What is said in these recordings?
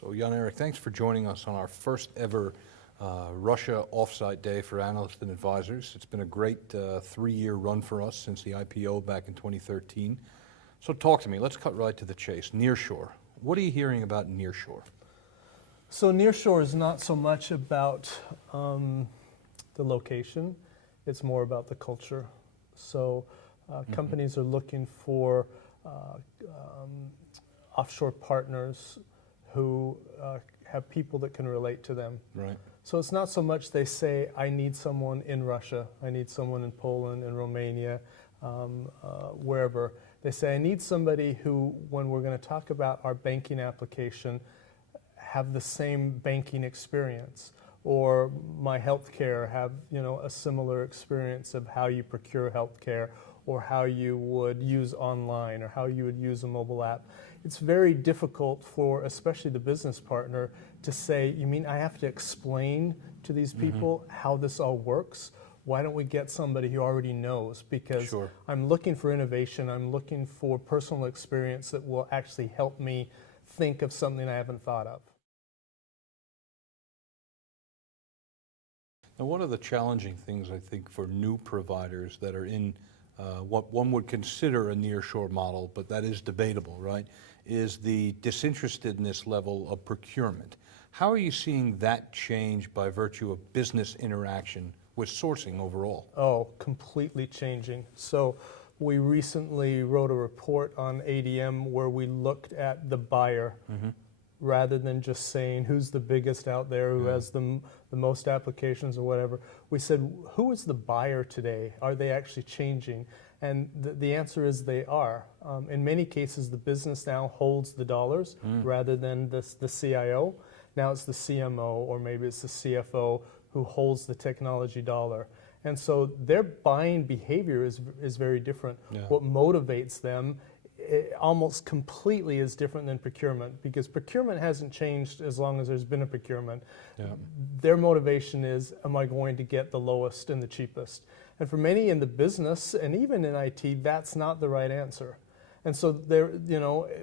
So Jan-Erik, thanks for joining us on our first ever Russia offsite day for analysts and advisors. It's been a great 3-year run for us since the IPO back in 2013. So talk to me, let's cut right to the chase. Nearshore, what are you hearing about nearshore? So nearshore is not so much about the location, it's more about the culture. So companies are looking for offshore partners who have people that can relate to them. Right. So it's not so much they say, I need someone in Russia, I need someone in Poland, in Romania, wherever. They say, I need somebody who, when we're going to talk about our banking application, have the same banking experience, or my healthcare have a similar experience of how you procure healthcare, or how you would use online, or how you would use a mobile app. It's very difficult for, especially the business partner, to say, you mean I have to explain to these people how this all works? Why don't we get somebody who already knows? Because I'm looking for innovation, I'm looking for personal experience that will actually help me think of something I haven't thought of. Now, one of the challenging things, I think, for new providers that are in what one would consider a nearshore model, but that is debatable, right, is the disinterestedness level of procurement. How are you seeing that change by virtue of business interaction with sourcing overall? Oh, completely changing. So we recently wrote a report on ADM where we looked at the buyer rather than just saying who's the biggest out there, who has the most applications or whatever. We said, who is the buyer today? Are they actually changing? And the answer is they are. In many cases, the business now holds the dollars rather than the CIO. Now it's the CMO or maybe it's the CFO who holds the technology dollar. And so their buying behavior is very different. What motivates them almost completely is different than procurement, because procurement hasn't changed as long as there's been a procurement. Their motivation is, am I going to get the lowest and the cheapest? And for many in the business and even in IT, that's not the right answer. And so there,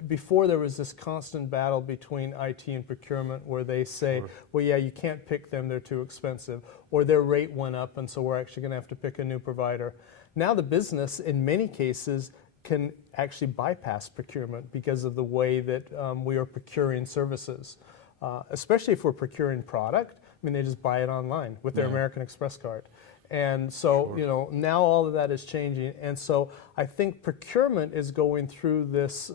before there was this constant battle between IT and procurement where they say, well, yeah, you can't pick them, they're too expensive, or their rate went up and so we're actually going to have to pick a new provider. Now the business, in many cases, can actually bypass procurement because of the way that we are procuring services. Especially if we're procuring product, I mean, they just buy it online with their American Express card. And so, now all of that is changing. And so I think procurement is going through this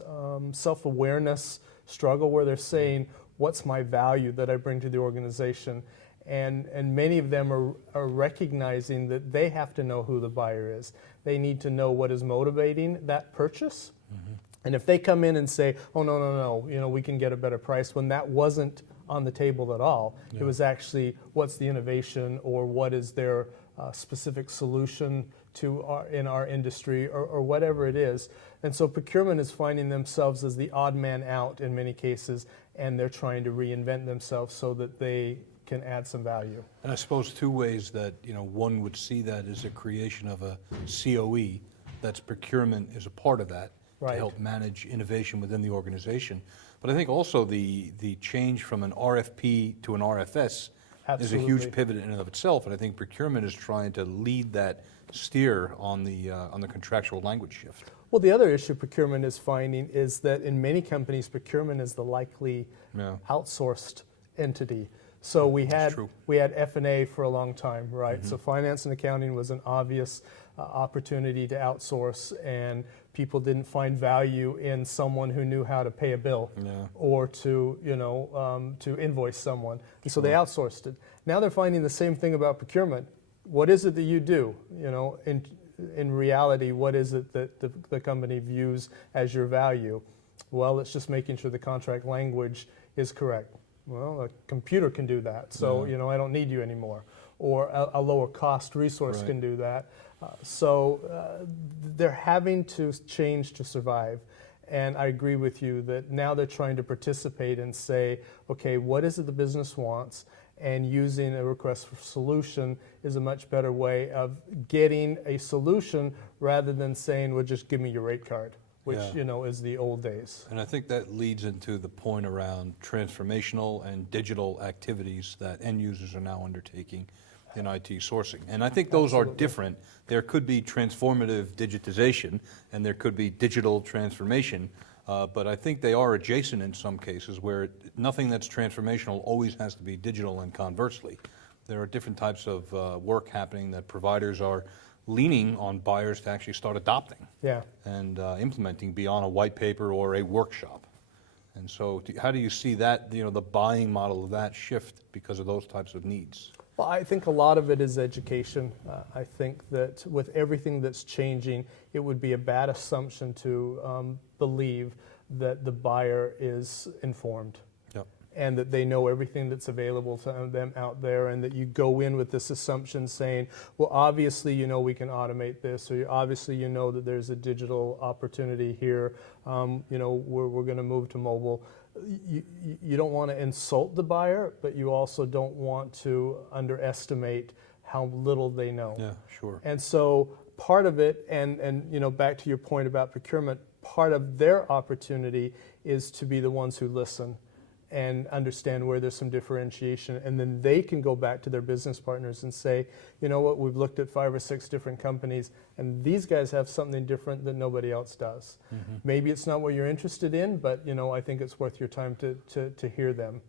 self-awareness struggle where they're saying, what's my value that I bring to the organization? And many of them are recognizing that they have to know who the buyer is. They need to know what is motivating that purchase. And if they come in and say, oh, no, we can get a better price, when that wasn't on the table at all, it was actually what's the innovation or what is their specific solution to in our industry or whatever it is. And so procurement is finding themselves as the odd man out in many cases, and they're trying to reinvent themselves so that they can add some value. And I suppose two ways that one would see that is a creation of a COE, that's procurement is a part of that to help manage innovation within the organization. But I think also the change from an RFP to an RFS is a huge pivot in and of itself, and I think procurement is trying to lead that steer on the contractual language shift. Well, the other issue procurement is finding is that in many companies, procurement is the likely outsourced entity. So we had F&A for a long time, right? So finance and accounting was an obvious opportunity to outsource, and people didn't find value in someone who knew how to pay a bill or to to invoice someone. And so they outsourced it. Now they're finding the same thing about procurement. What is it that you do? In reality, what is it that the company views as your value? Well, it's just making sure the contract language is correct. Well, a computer can do that, so I don't need you anymore. Or a lower cost resource can do that. So they're having to change to survive. And I agree with you that now they're trying to participate and say, okay, what is it the business wants? And using a request for solution is a much better way of getting a solution rather than saying, well, just give me your rate card. which, Yeah. is the old days. And I think that leads into the point around transformational and digital activities that end users are now undertaking in IT sourcing. And I think those are Absolutely. different. There could be transformative digitization and there could be digital transformation, but I think they are adjacent in some cases where nothing that's transformational always has to be digital, and conversely. There are different types of work happening that providers are leaning on buyers to actually start adopting Yeah. and implementing beyond a white paper or a workshop. And so how do you see that, the buying model of that shift because of those types of needs? Well, I think a lot of it is education. I think that with everything that's changing, it would be a bad assumption to believe that the buyer is informed. Yep. And that they know everything that's available to them out there, and that you go in with this assumption saying, well, obviously, we can automate this, or obviously, that there's a digital opportunity here, we're going to move to mobile. You don't want to insult the buyer, but you also don't want to underestimate how little they know. Yeah, sure. And so part of it, and back to your point about procurement, part of their opportunity is to be the ones who listen and understand where there's some differentiation, and then they can go back to their business partners and say, you know what, we've looked at 5 or 6 different companies, and these guys have something different that nobody else does. Mm-hmm. Maybe it's not what you're interested in, but I think it's worth your time to hear them.